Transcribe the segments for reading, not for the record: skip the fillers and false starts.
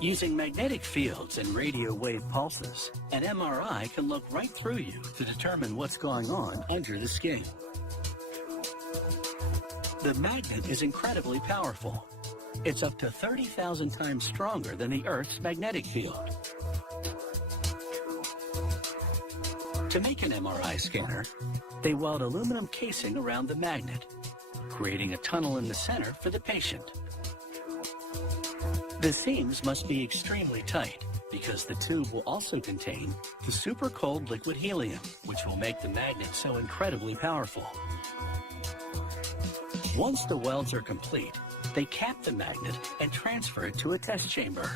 Using magnetic fields and radio wave pulses, an MRI can look right through you to determine what's going on under the skin. The magnet is incredibly powerful. It's up to 30,000 times stronger than the Earth's magnetic field. To make an MRI scanner, they weld aluminum casing around the magnet, creating a tunnel in the center for the patient. The seams must be extremely tight because the tube will also contain the super cold liquid helium, which will make the magnet so incredibly powerful. Once the welds are complete, they cap the magnet and transfer it to a test chamber.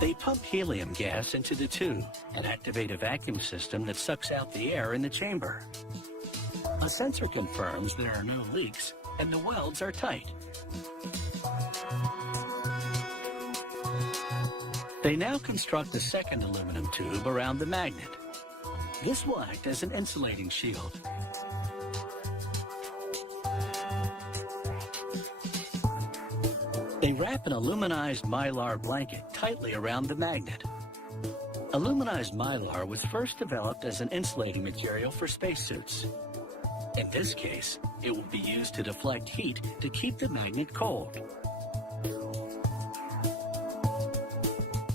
They pump helium gas into the tube and activate a vacuum system that sucks out the air in the chamber. A sensor confirms there are no leaks and the welds are tight. They now construct a second aluminum tube around the magnet. This will act as an insulating shield. They wrap an aluminized mylar blanket tightly around the magnet. Aluminized mylar was first developed as an insulating material for spacesuits. In this case, it will be used to deflect heat to keep the magnet cold.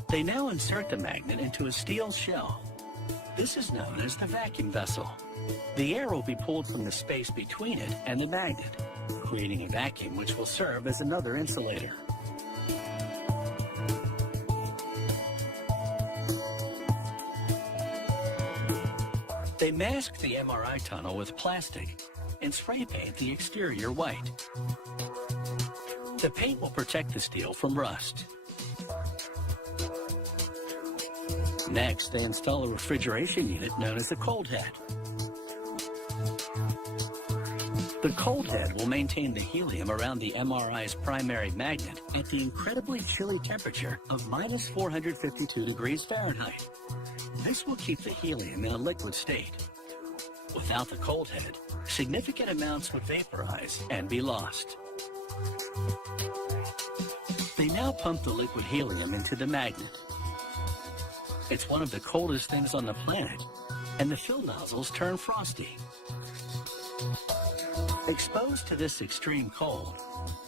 They now insert the magnet into a steel shell. This is known as the vacuum vessel. The air will be pulled from the space between it and the magnet, creating a vacuum which will serve as another insulator. They mask the MRI tunnel with plastic and spray paint the exterior white. The paint will protect the steel from rust. Next, they install a refrigeration unit known as the cold head. The cold head will maintain the helium around the MRI's primary magnet at the incredibly chilly temperature of minus 452 degrees Fahrenheit. This will keep the helium in a liquid state. Without the cold head, significant amounts would vaporize and be lost. They now pump the liquid helium into the magnet. It's one of the coldest things on the planet, and the fill nozzles turn frosty. Exposed to this extreme cold,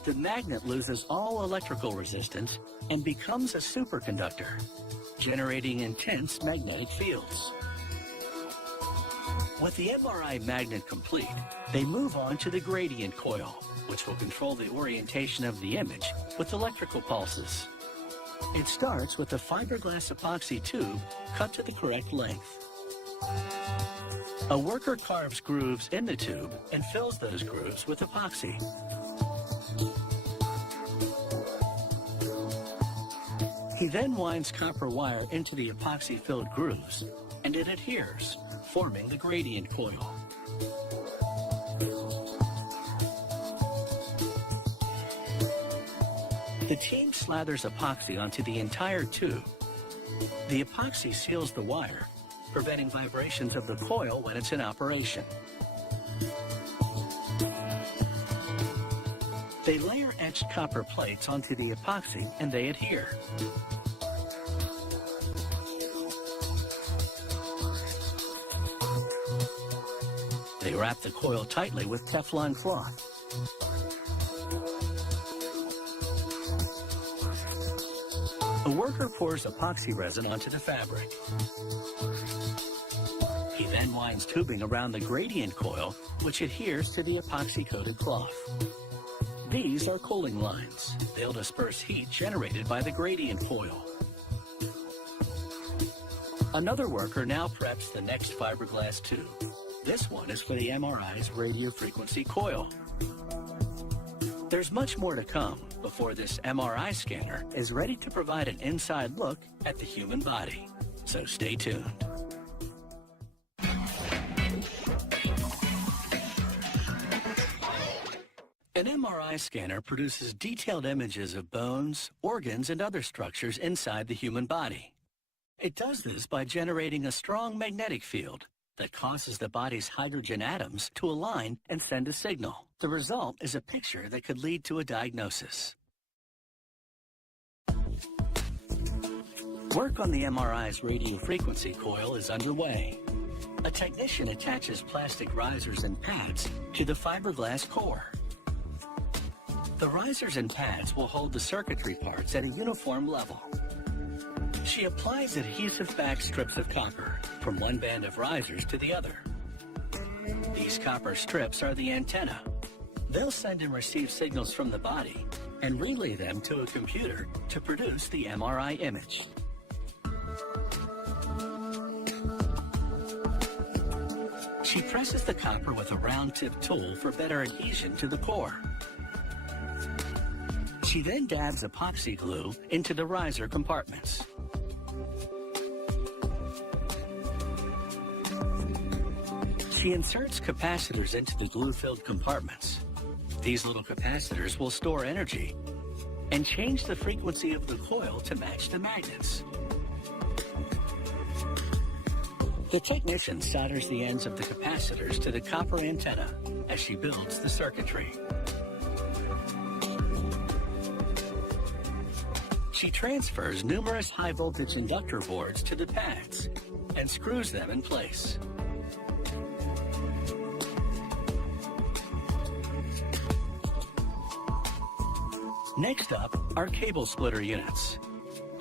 the magnet loses all electrical resistance and becomes a superconductor, generating intense magnetic fields. With the MRI magnet complete, they move on to the gradient coil, which will control the orientation of the image with electrical pulses. It starts with a fiberglass epoxy tube cut to the correct length. A worker carves grooves in the tube and fills those grooves with epoxy. He then winds copper wire into the epoxy-filled grooves, and it adheres, forming the gradient coil. The team slathers epoxy onto the entire tube. The epoxy seals the wire, preventing vibrations of the coil when it's in operation. They layer etched copper plates onto the epoxy and they adhere. They wrap the coil tightly with Teflon cloth. A worker pours epoxy resin onto the fabric. He then winds tubing around the gradient coil, which adheres to the epoxy-coated cloth. These are cooling lines. They'll disperse heat generated by the gradient coil. Another worker now preps the next fiberglass tube. This one is for the MRI's radio frequency coil. There's much more to come before this MRI scanner is ready to provide an inside look at the human body. So stay tuned. An MRI scanner produces detailed images of bones, organs, and other structures inside the human body. It does this by generating a strong magnetic field that causes the body's hydrogen atoms to align and send a signal. The result is a picture that could lead to a diagnosis. Work on the MRI's radiofrequency coil is underway. A technician attaches plastic risers and pads to the fiberglass core. The risers and pads will hold the circuitry parts at a uniform level. She applies adhesive-backed strips of copper from one band of risers to the other. These copper strips are the antenna. They'll send and receive signals from the body and relay them to a computer to produce the MRI image. She presses the copper with a round-tip tool for better adhesion to the core. She then dabs epoxy glue into the riser compartments. She inserts capacitors into the glue-filled compartments. These little capacitors will store energy and change the frequency of the coil to match the magnets. The technician solders the ends of the capacitors to the copper antenna as she builds the circuitry. She transfers numerous high-voltage inductor boards to the pads and screws them in place. Next up are cable splitter units.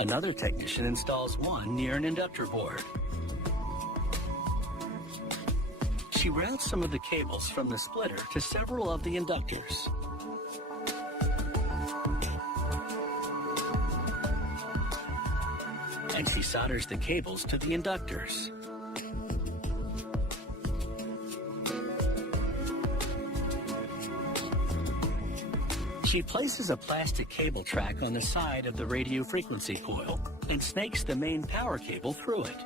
Another technician installs one near an inductor board. She routes some of the cables from the splitter to several of the inductors. And she solders the cables to the inductors. She places a plastic cable track on the side of the radio frequency coil and snakes the main power cable through it.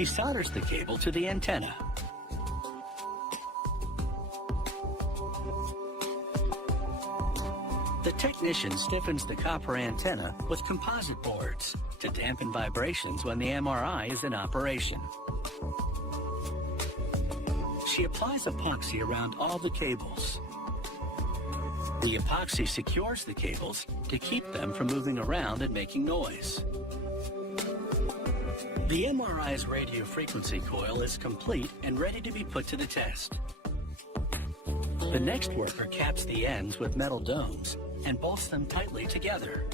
She solders the cable to the antenna. The technician stiffens the copper antenna with composite boards to dampen vibrations when the MRI is in operation. She applies epoxy around all the cables. The epoxy secures the cables to keep them from moving around and making noise. The MRI's radio frequency coil is complete and ready to be put to the test. The next worker caps the ends with metal domes and bolts them tightly together.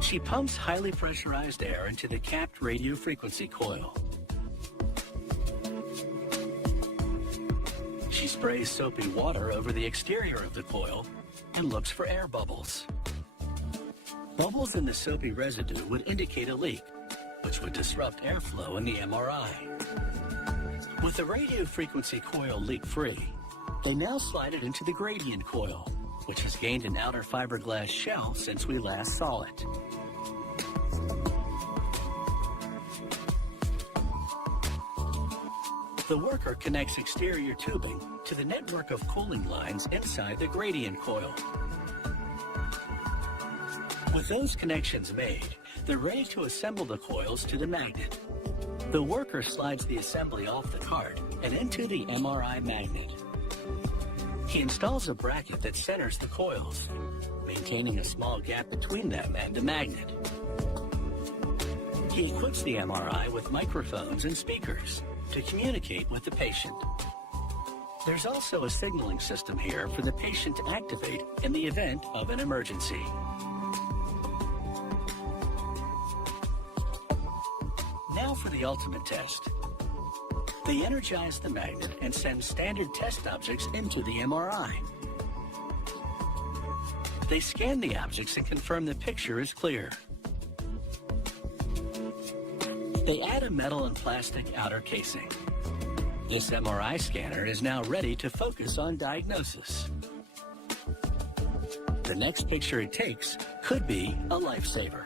She pumps highly pressurized air into the capped radio frequency coil. She sprays soapy water over the exterior of the coil and looks for air bubbles. Bubbles in the soapy residue would indicate a leak, which would disrupt airflow in the MRI. With the radio frequency coil leak-free, they now slide it into the gradient coil, which has gained an outer fiberglass shell since we last saw it. The worker connects exterior tubing to the network of cooling lines inside the gradient coil. With those connections made, they're ready to assemble the coils to the magnet. The worker slides the assembly off the cart and into the MRI magnet. He installs a bracket that centers the coils, maintaining a small gap between them and the magnet. He equips the MRI with microphones and speakers to communicate with the patient. There's also a signaling system here for the patient to activate in the event of an emergency. Now for the ultimate test. They energize the magnet and send standard test objects into the MRI. They scan the objects and confirm the picture is clear. They add a metal and plastic outer casing. This MRI scanner is now ready to focus on diagnosis. The next picture it takes could be a lifesaver.